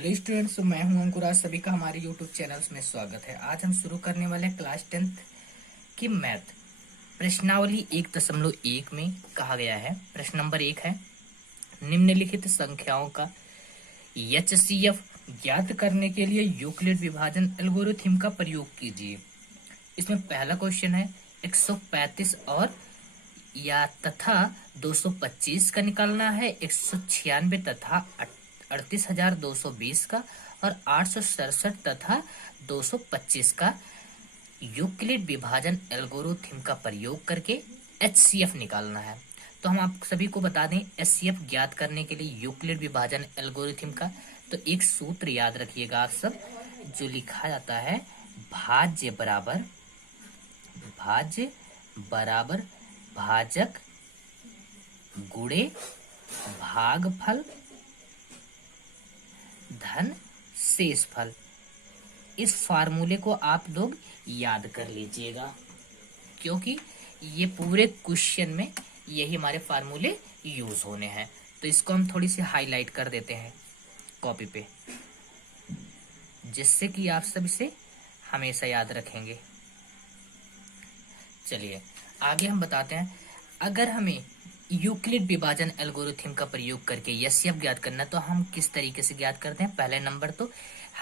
Hello students, मैं हूं अंकुराज। सभी का हमारे यूट्यूब चैनल्स में स्वागत है। आज हम शुरू करने वाले हैं क्लास 10th की मैथ प्रश्नावली 1.1 में कहा गया है। प्रश्न नंबर 1 है, निम्नलिखित संख्याओं का एचसीएफ ज्ञात करने के लिए यूक्लिड विभाजन एल्गोरिथम का प्रयोग कीजिए। इसमें पहला क्वेश्चन है 135 और या तथा 225 का निकालना है, 196 तथा 38,220 का और 867 तथा 225 का यूक्लिड विभाजन एल्गोरिथम का प्रयोग करके एचसीएफ निकालना है। तो हम आप सभी को बता दें, एचसीएफ ज्ञात करने के लिए यूक्लिड विभाजन एल्गोरिथम का तो एक सूत्र याद रखिएगा आप सब, जो लिखा जाता है भाज्य बराबर भाजक गुणे भागफल धन शेषफल। इस फार्मूले को आप लोग याद कर लीजिएगा, क्योंकि ये पूरे क्वेश्चन में यही हमारे फार्मूले यूज होने हैं। तो इसको हम थोड़ी सी हाईलाइट कर देते हैं कॉपी पे, जिससे कि आप सब इसे हमेशा याद रखेंगे। चलिए आगे हम बताते हैं, अगर हमें यूक्लिड विभाजन एल्गोरिथम का प्रयोग करके एचसीएफ ज्ञात करना तो हम किस तरीके से ज्ञात करते हैं। पहले नंबर तो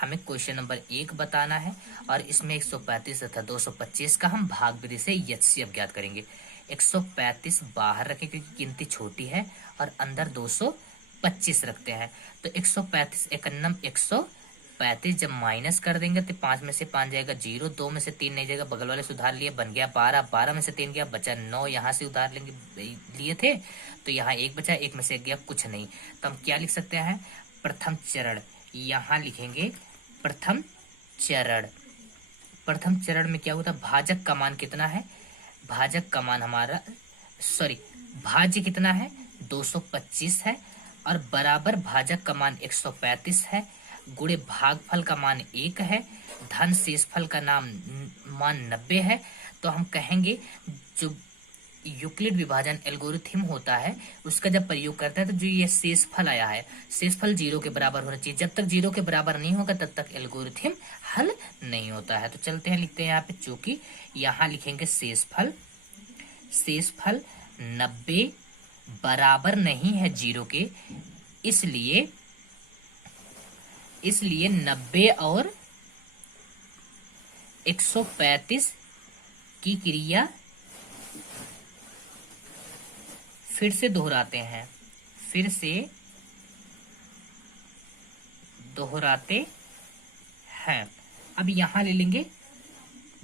हमें क्वेश्चन नंबर 1 बताना है और इसमें 135 तथा 225 का हम भाग विधि से एचसीएफ ज्ञात करेंगे। 135 बाहर रखें क्योंकि गिनती छोटी है और अंदर 225 रखते हैं। तो 135 एकन्नम 135 जब माइनस कर देंगे तो 5 में से 5 जाएगा 0, 2 में से 3 नहीं जाएगा, बगल वाले से उधार लिए बन गया 12, 12 में से 3 गया बचा 9, यहाँ से उधार लिए थे तो यहाँ 1 बचा, 1 में से गया कुछ नहीं। तो हम क्या लिख सकते हैं, प्रथम चरण। यहाँ लिखेंगे प्रथम चरण। प्रथम चरण में क्या होता है, भाजक का मान कितना है, भाजक का मान हमारा भाज्य कितना है 225 है और बराबर भाजक का मान 135 है, गुणे भागफल का मान 1 है, धन शेषफल का मान 90 है। तो हम कहेंगे जो यूक्लिड विभाजन एल्गोरिथम होता है उसका जब प्रयोग करता है तो जो ये शेषफल आया है, शेषफल 0 के बराबर होना चाहिए। जब तक 0 के बराबर नहीं होगा तब तक एल्गोरिथम हल नहीं होता है। तो चलते हैं, लिखते हैं यहाँ पे, चूंकि यहाँ लिखेंगे शेषफल 90 बराबर नहीं है 0 के, इसलिए 90 और 135 की क्रिया फिर से दोहराते हैं। अब यहां ले लेंगे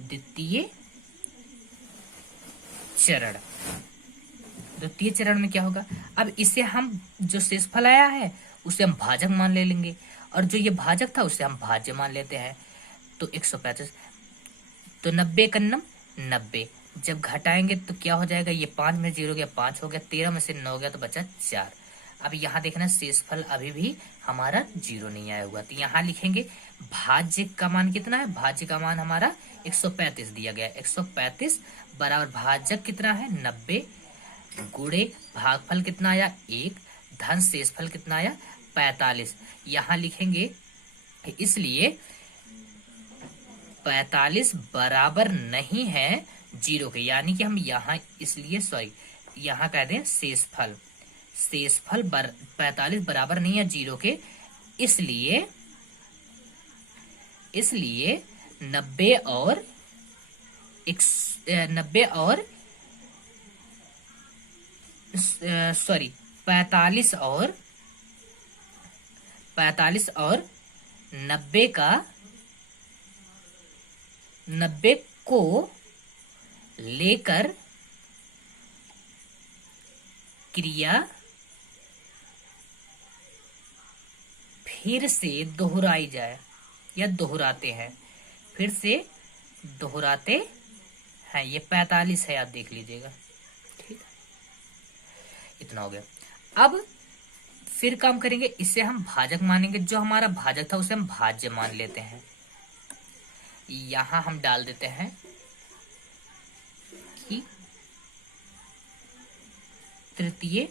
द्वितीय चरण। द्वितीय चरण में क्या होगा, अब इसे हम जो शेषफल आया है उसे हम भाजक मान ले लेंगे और जो ये भाजक था उसे हम भाज्य मान लेते हैं। तो 135 तो 90 कन्नम 90, जब घटाएंगे तो क्या हो जाएगा, ये 5 में 0 गया 5 हो गया, 13 में से 9 गया तो बचा 4। अब यहाँ देखना शेषफल अभी भी हमारा 0 नहीं आया हुआ, तो यहाँ लिखेंगे भाज्य का मान कितना है, भाज्य का मान हमारा 135 दिया गया। 135 बराबर भाजक कितना है 90, गुणे भागफल कितना आया 1, धन शेषफल कितना आया 45। यहाँ लिखेंगे इसलिए 45 बराबर नहीं है 0 के, यानी कि हम यहाँ इसलिए यहाँ कह दें शेषफल 45 बराबर नहीं है 0 के, इसलिए 90 और 45 और 90 को लेकर क्रिया फिर से दोहराई जाए या दोहराते हैं, फिर से दोहराते हैं। ये 45 है, आप देख लीजिएगा, ठीक है, इतना हो गया। अब फिर काम करेंगे, इसे हम भाजक मानेंगे, जो हमारा भाजक था उसे हम भाज्य मान लेते हैं। यहां हम डाल देते हैं कि तृतीय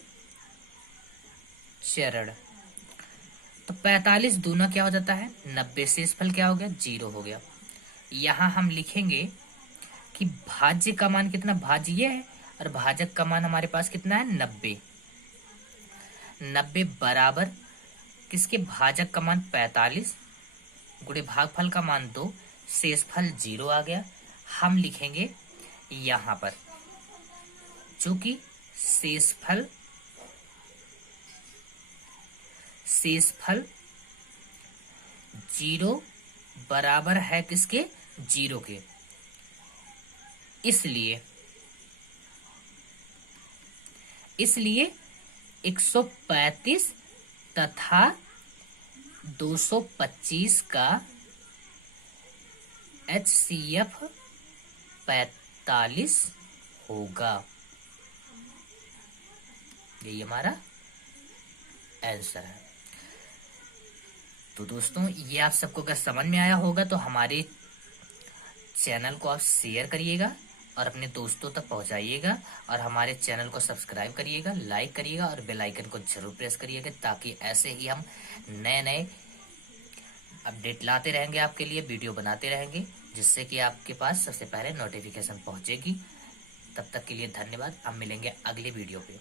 चरण। तो 45 दूना क्या हो जाता है 90, शेषफल क्या हो गया 0 हो गया। यहाँ हम लिखेंगे कि भाज्य का मान कितना, भाज्य ये है और भाजक का मान हमारे पास कितना है 90। 90 बराबर किसके, भाजक का मान 45 गुणे भागफल का मान 2, शेषफल 0 आ गया। हम लिखेंगे यहां पर चूंकि शेषफल 0 बराबर है किसके, 0 के, इसलिए 135 तथा 225 का HCF 45 होगा। यही हमारा आंसर है। तो दोस्तों ये आप सबको अगर समझ में आया होगा तो हमारे चैनल को आप शेयर करिएगा और अपने दोस्तों तक पहुंचाइएगा, और हमारे चैनल को सब्सक्राइब करिएगा, लाइक करिएगा और बेल आइकन को जरूर प्रेस करिएगा, ताकि ऐसे ही हम नए नए अपडेट लाते रहेंगे, आपके लिए वीडियो बनाते रहेंगे, जिससे कि आपके पास सबसे पहले नोटिफिकेशन पहुंचेगी। तब तक के लिए धन्यवाद। हम मिलेंगे अगले वीडियो पे।